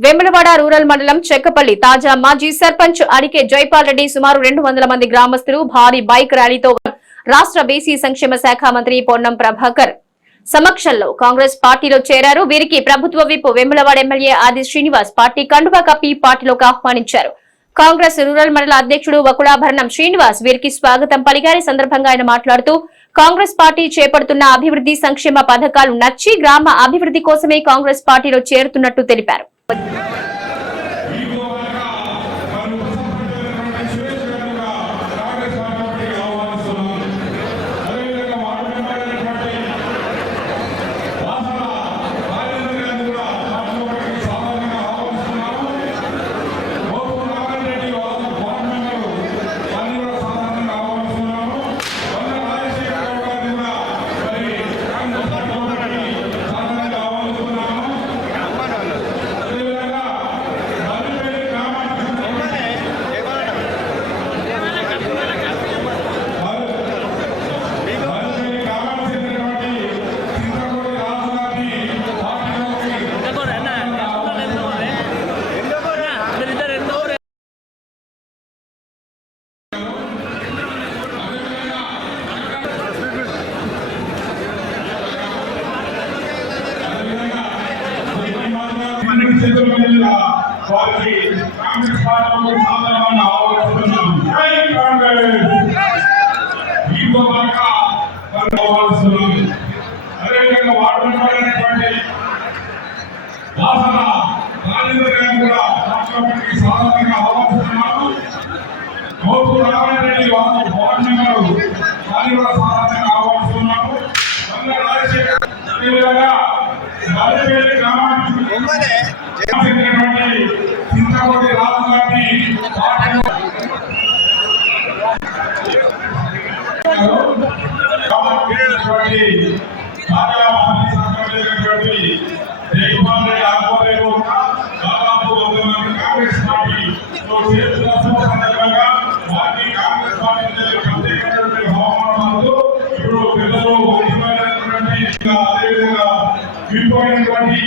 Vemulawada rural మండలం చెక్కపల్లి తాజా మాజీ సర్పంచ్ అడికే జైపాల్ రెడ్డి సుమారు రెండు వందల మంది గ్రామస్తులు భారీ బైక్ ర్యాలీతో రాష్ట్ర బీసీ సంక్షేమ శాఖ మంత్రి పొన్నం ప్రభాకర్ సమక్షంలో కాంగ్రెస్ పార్టీలో చేరారు. వీరికి ప్రభుత్వ విప్ వెములవాడ ఎమ్మెల్యే ఆది శ్రీనివాస్ పార్టీ కండువా కప్పి పార్టీలోకి ఆహ్వానించారు. కాంగ్రెస్ రూరల్ మండల అధ్యక్షుడు వకుళాభరణం శ్రీనివాస్ వీరికి స్వాగతం పలికారి. సందర్భంగా ఆయన మాట్లాడుతూ కాంగ్రెస్ పార్టీ చేపడుతున్న అభివృద్ధి సంక్షేమ పథకాలు నచ్చి గ్రామ అభివృద్ధి కోసమే కాంగ్రెస్ పార్టీలో చేరుతున్నట్టు తెలిపారు. 我。పన్నెండు చేతుల మీద వారికి కాంగ్రెస్ పార్టీలో సాధారణంగా ఆహ్వానిస్తున్నాం జై కాంగ్రెస్! ఈ గోపాలక వారిని ఆహ్వానిస్తున్నాం అదేవిధంగా వాడుతున్నటువంటి వాసన రాజేంద్ర గారిని కూడా రాష్ట్రపతికి సాధారణంగా ఆహ్వానిస్తున్నాము మోపు రామారెడ్డి వారు వార్డు కూడా సాధారణంగా రాజశేఖర్ అదేవిధంగా గ్రామానికి ముందనే చింతమూరి రాజు గారిని కాంగ్రెస్ పార్టీ కాంగ్రెస్ పార్టీ ఇప్పుడు పెద్దలు అదేవిధంగా విడిపోయినటువంటి